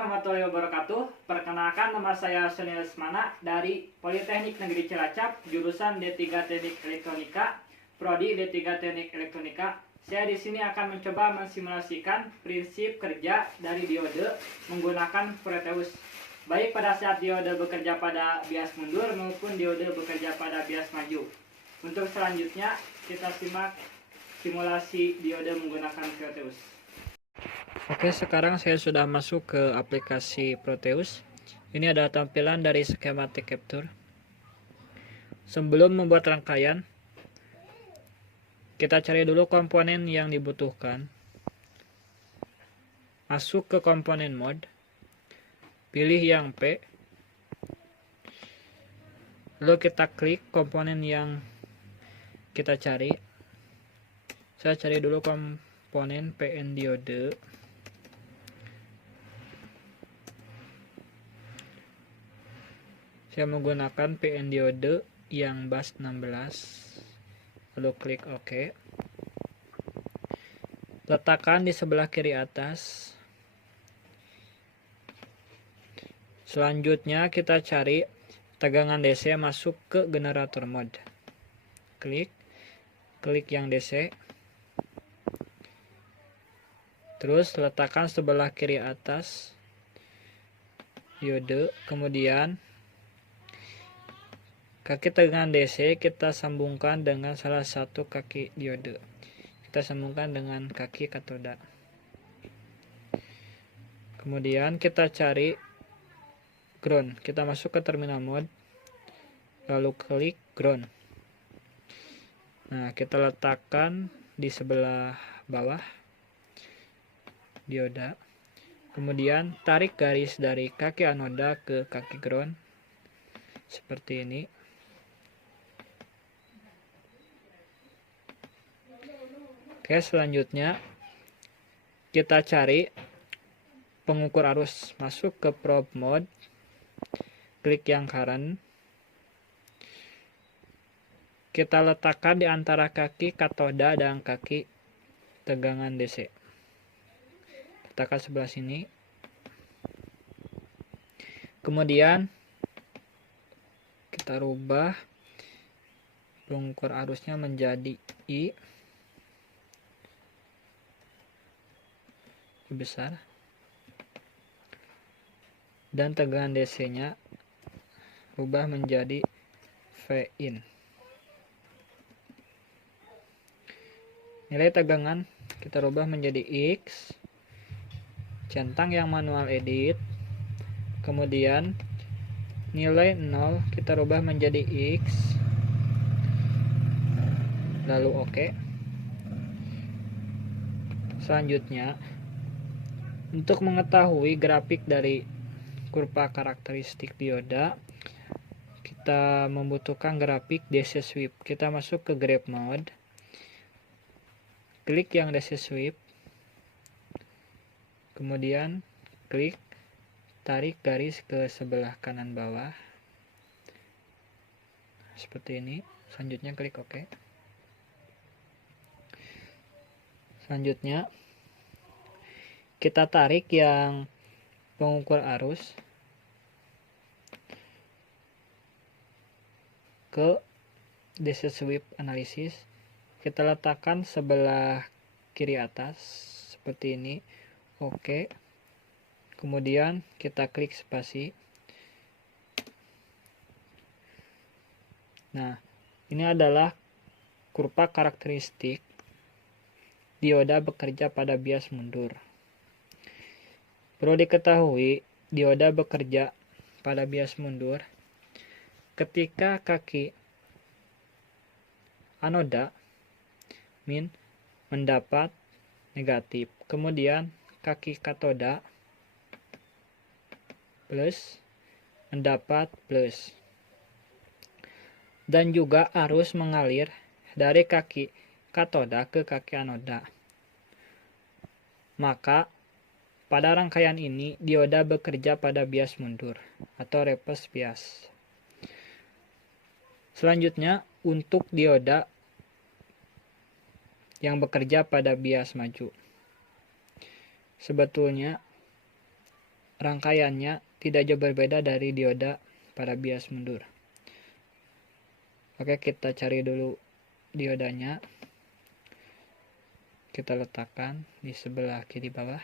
warahmatullahi wabarakatuh. Perkenalkan, nama saya Sunil Lesmana dari Politeknik Negeri Cilacap, jurusan D3 Teknik Elektronika, prodi D3 Teknik Elektronika. Saya di sini akan mencoba mensimulasikan prinsip kerja dari diode menggunakan Proteus, baik pada saat diode bekerja pada bias mundur maupun diode bekerja pada bias maju. Untuk selanjutnya kita simak simulasi diode menggunakan Proteus. Oke, sekarang saya sudah masuk ke aplikasi Proteus. Ini ada tampilan dari schematic capture. Sebelum membuat rangkaian, kita cari dulu komponen yang dibutuhkan. Masuk ke komponen mode, pilih yang P, lalu kita klik komponen yang kita cari. Saya cari dulu komponen PN diode. Saya menggunakan PN diode yang bus 16, lalu klik OK. Letakkan di sebelah kiri atas. Selanjutnya kita cari tegangan DC masuk ke generator mode. Klik yang DC. Terus letakkan sebelah kiri atas diode, kemudian kaki tegangan DC kita sambungkan dengan salah satu kaki diode. Kita sambungkan dengan kaki katoda. Kemudian kita cari ground. Kita masuk ke terminal mode, lalu klik ground. Nah, kita letakkan di sebelah bawah dioda. Kemudian tarik garis dari kaki anoda ke kaki ground seperti ini. Oke, selanjutnya kita cari pengukur arus. Masuk ke probe mode, klik yang current. Kita letakkan di antara kaki katoda dan kaki tegangan DC. Letakkan sebelah sini. Kemudian kita rubah pengukur arusnya menjadi I. Besar, dan tegangan DC nya rubah menjadi V in. Nilai tegangan kita rubah menjadi X, centang yang manual edit. Kemudian nilai 0 kita rubah menjadi X, lalu OK. Selanjutnya, untuk mengetahui grafik dari kurva karakteristik dioda, kita membutuhkan grafik DC sweep. Kita masuk ke graph mode, klik yang DC sweep, kemudian klik tarik garis ke sebelah kanan bawah seperti ini. Selanjutnya klik OK. Selanjutnya kita tarik yang pengukur arus ke DC sweep analysis. Kita letakkan sebelah kiri atas seperti ini. OK. Kemudian kita klik spasi. Nah, ini adalah kurva karakteristik dioda bekerja pada bias mundur. Perlu diketahui, dioda bekerja pada bias mundur ketika kaki anoda min mendapat negatif, kemudian kaki katoda plus mendapat plus, dan juga arus mengalir dari kaki katoda ke kaki anoda. Maka pada rangkaian ini, dioda bekerja pada bias mundur atau reverse bias. Selanjutnya, untuk dioda yang bekerja pada bias maju. Sebetulnya, rangkaiannya tidak jauh berbeda dari dioda pada bias mundur. Oke, kita cari dulu diodanya. Kita letakkan di sebelah kiri bawah.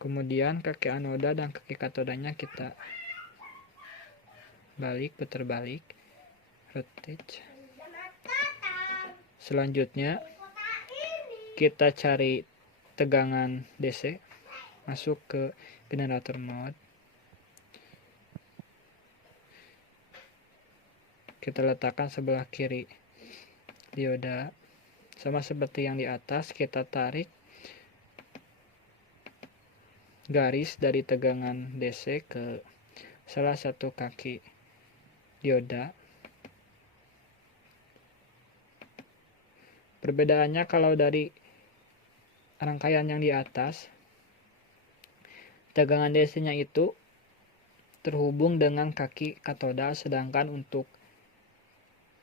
Kemudian kaki anoda dan kaki katodanya kita putar balik, rotate. Selanjutnya kita cari tegangan DC, masuk ke generator mode. Kita letakkan sebelah kiri dioda. Sama seperti yang di atas, kita tarik garis dari tegangan DC ke salah satu kaki dioda. Perbedaannya kalau dari rangkaian yang di atas, tegangan DC-nya itu terhubung dengan kaki katoda, sedangkan untuk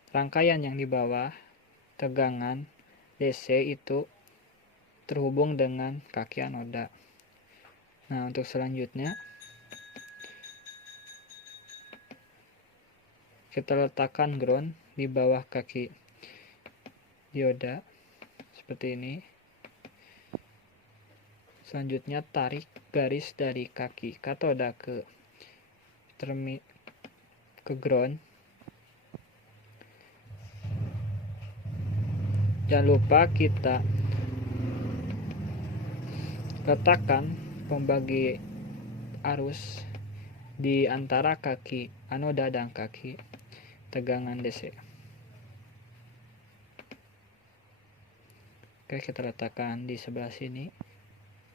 rangkaian yang di bawah, tegangan DC itu terhubung dengan kaki anoda. Nah, untuk selanjutnya kita letakkan ground di bawah kaki dioda seperti ini. Selanjutnya tarik garis dari kaki katoda ke ground. Jangan lupa kita letakkan pembagi arus di antara kaki anoda dan kaki tegangan DC. Oke, kita letakkan di sebelah sini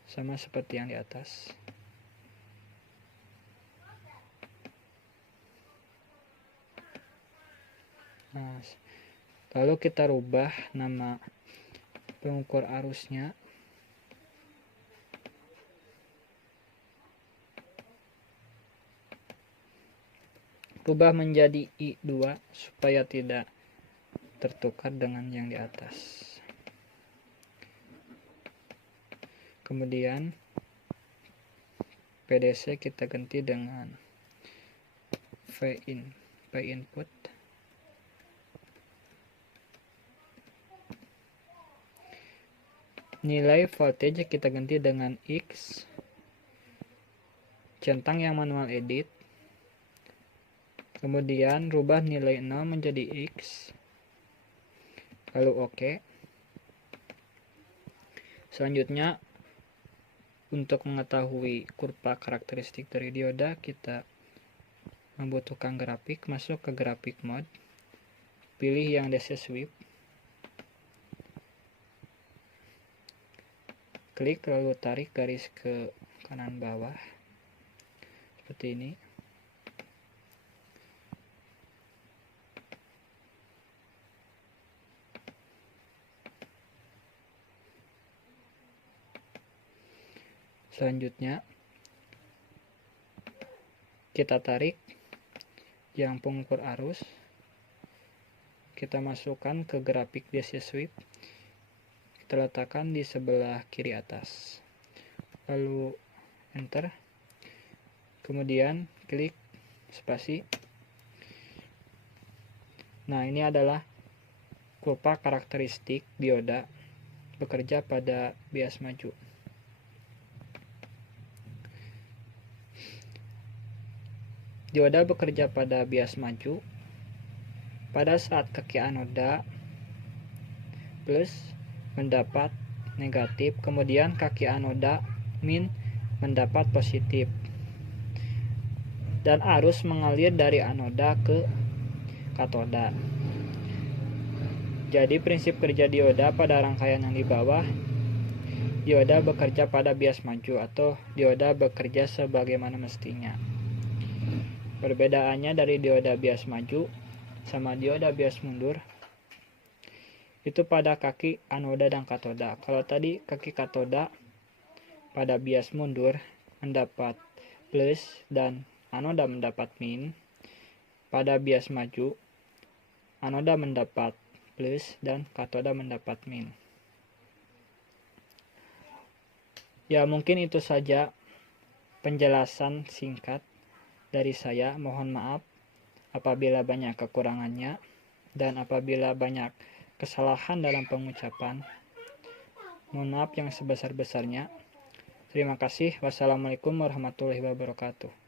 sama seperti yang di atas. Nah, lalu kita rubah nama pengukur arusnya. Rubah menjadi I2 supaya tidak tertukar dengan yang di atas. Kemudian PDC kita ganti dengan V input. Nilai voltage kita ganti dengan X. Centang yang manual edit. Kemudian rubah nilai 0 menjadi X. Lalu OK. Selanjutnya, untuk mengetahui kurva karakteristik dari dioda, kita membutuhkan grafik. Masuk ke grafik mode. Pilih yang DC sweep. Klik lalu tarik garis ke kanan bawah. Seperti ini. Selanjutnya kita tarik yang pengukur arus, kita masukkan ke grafik DC sweep, kita letakkan di sebelah kiri atas, lalu enter, kemudian klik spasi. Nah, ini adalah kurva karakteristik dioda bekerja pada bias maju. Dioda bekerja pada bias maju pada saat kaki anoda plus mendapat negatif, kemudian kaki anoda min mendapat positif, dan arus mengalir dari anoda ke katoda. Jadi prinsip kerja dioda pada rangkaian yang di bawah, dioda bekerja pada bias maju atau dioda bekerja sebagaimana mestinya. Perbedaannya dari dioda bias maju sama dioda bias mundur itu pada kaki anoda dan katoda. Kalau tadi kaki katoda pada bias mundur mendapat plus dan anoda mendapat min, pada bias maju anoda mendapat plus dan katoda mendapat min. Ya, mungkin itu saja penjelasan singkat dari saya. Mohon maaf apabila banyak kekurangannya dan apabila banyak kesalahan dalam pengucapan. Mohon maaf yang sebesar-besarnya. Terima kasih. Wassalamualaikum warahmatullahi wabarakatuh.